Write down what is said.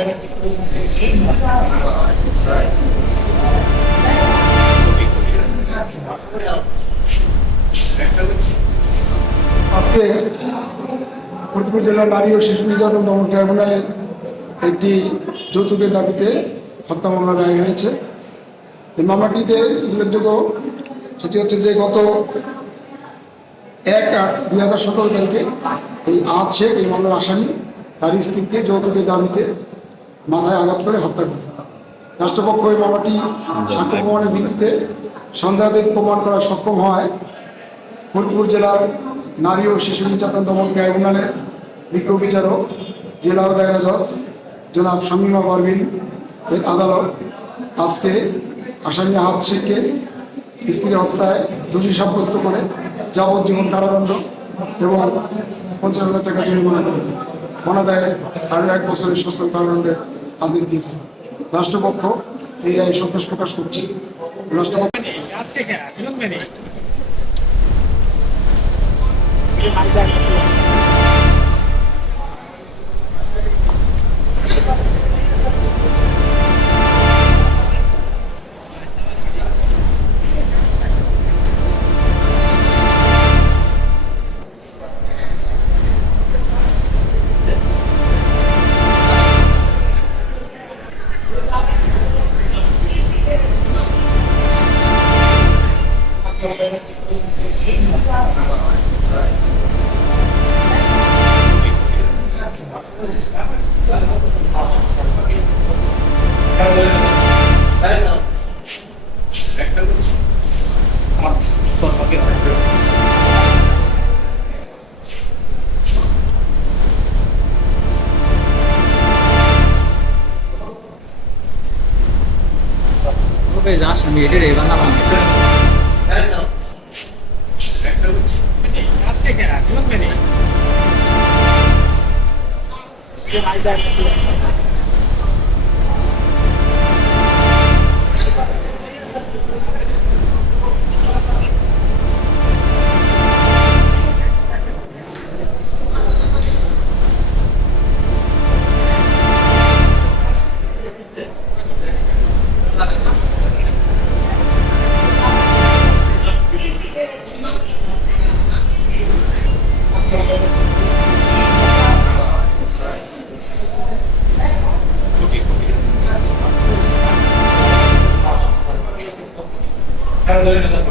আজকে ফরিদপুর জেলার নারী ও শিশু নির্যাতন দমন ট্রাইব্যুনালের একটি যৌতুকের দাবিতে হত্যা মামলা রায় হয়েছে। এই মামলাটিতে উল্লেখযোগ্য সেটি হচ্ছে যে গত 1/8/2017 তারিখে এই আজ শেখ এই মামলার আসামি তার স্ত্রীকে যৌতুকের দাবিতে মাথায় আঘাত করে হত্যা করে। রাষ্ট্রপক্ষ এই মামলাটি সাক্ষ্য প্রমাণের ভিত্তিতে সন্দেহাতীত প্রমাণ করা সক্ষম হওয়ায় ফরিদপুর জেলার নারী ও শিশু নির্যাতন দমন ট্রাইব্যুনালের বিজ্ঞ বিচারক জেলা ও দায়রা জজ জনাব শামীমা পারভিন এর আদালত আজকে আসামি আহাদ শেখকে স্ত্রী হত্যায় দোষী সাব্যস্ত করে যাবজ্জীবন কারাদণ্ড এবং 50,000 টাকা জরিমানা করে অনাদায়ে আরও 1 বছরের সশ্রম কারাদণ্ডের আদেশ দিয়েছে। রাষ্ট্রপক্ষ এই রায়ে সন্তোষ প্রকাশ করছে। রাষ্ট্রপক্ষ আমি এটার এই বাংলা Gracias.